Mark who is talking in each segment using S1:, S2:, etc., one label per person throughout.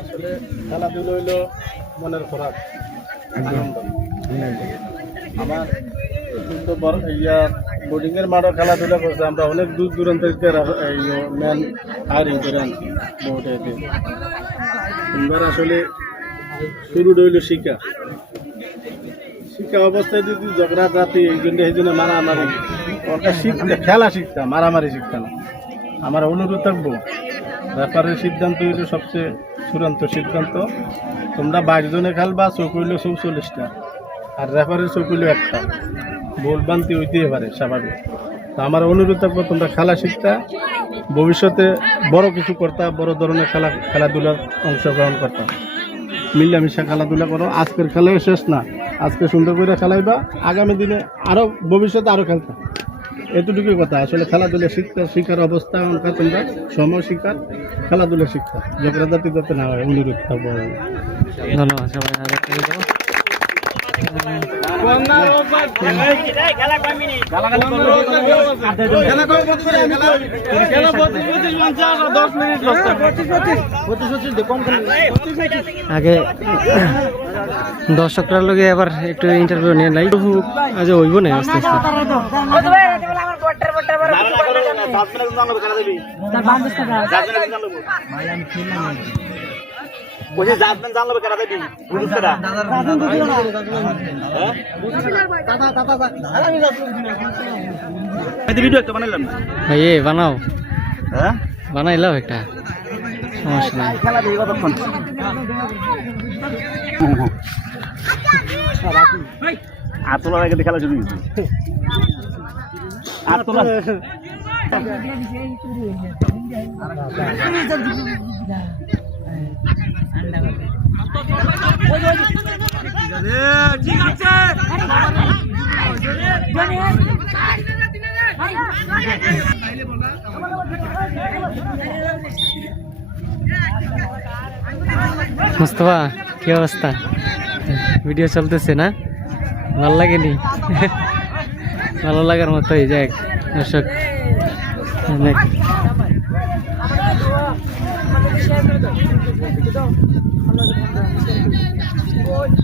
S1: আসলে খেলাধুলো হইল মনের খোরাক আমার কিন্তু বড় ইয়া বোর্ডিং এর মাঠও খেলাধুলা করছে, আমরা অনেক দূর দূরান্ত ম্যান করে আনছি বোর্ডে তোমরা আসলে শুরু হইল শিক্ষা। শিক্ষা অবস্থায় যদি ঝগড়া জাতি এই জন্য এই জন্য মারামারি, ওটা খেলা শিখতা মারামারি শিখতা না। আমার অনুরোধ থাকব, ব্যাপারের সিদ্ধান্ত হইল সবচেয়ে চূড়ান্ত সিদ্ধান্ত। তোমরা বাইশ জনে খেলবা, চোখ হইল চৌচল্লিশটা, আর রেফারের চোখ হইল একটা। ভুল বান্তি হইতেই পারে, স্বাভাবিক। তো আমার অনুরোধ থাকব, তোমরা খেলা শিখতা ভবিষ্যতে বড় কিছু করতা, বড় ধরনের খেলা, খেলাধুলার অংশগ্রহণ করতাম মিলামিশা খেলাধুলা করো, আজকের খেলায় শেষ না। আজকে সুন্দর করে খেলাইবা, আগামী দিনে আরও ভবিষ্যতে আরও খেলতাম এতটুকুই কথা, আসলে খেলাধুলা শিক্ষা শিখার অবস্থা অনকা তোমরা, সময় শিক্ষার খেলাধুলা শিক্ষা। জাতি যাতে না হয়, অনুরোধ থাকব।
S2: ধন্যবাদ দর্শকরা লোকে এবার একটু ইন্টারভিউ নিয়ে নাই। আজ হইব না আস্তে আস্তে
S1: ভিডিও একটা বানাইলাম
S2: ভাই এ বানাও।
S1: হ্যাঁ?
S2: বানাইলাও একটা। সমস্যা নাই।
S1: খেলা দেখি কতক্ষণ? আতলা রেখে খেলা শুরু হয়েছে আতলা
S2: মুস্তফা, কি অবস্থা? ভিডিও চলতেছে না? ভালো লাগেনি? ভালো লাগার মতোই, যাক, দর্শক অনেক যাক।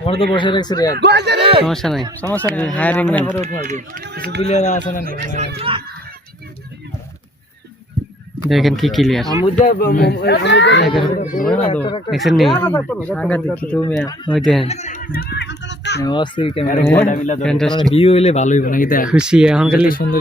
S2: আমার তো বসে রাখছে রে সমস্যা নাই। সমস্যা নাই। হায়ারিং ম্যান কিছু প্লেয়ার আছে না দেখেন কি ক্লিয়ার দেখছেন নি ওই দেখেন ভিউ হইলে ভালোই নাকি? খুশি এখন খালি সুন্দর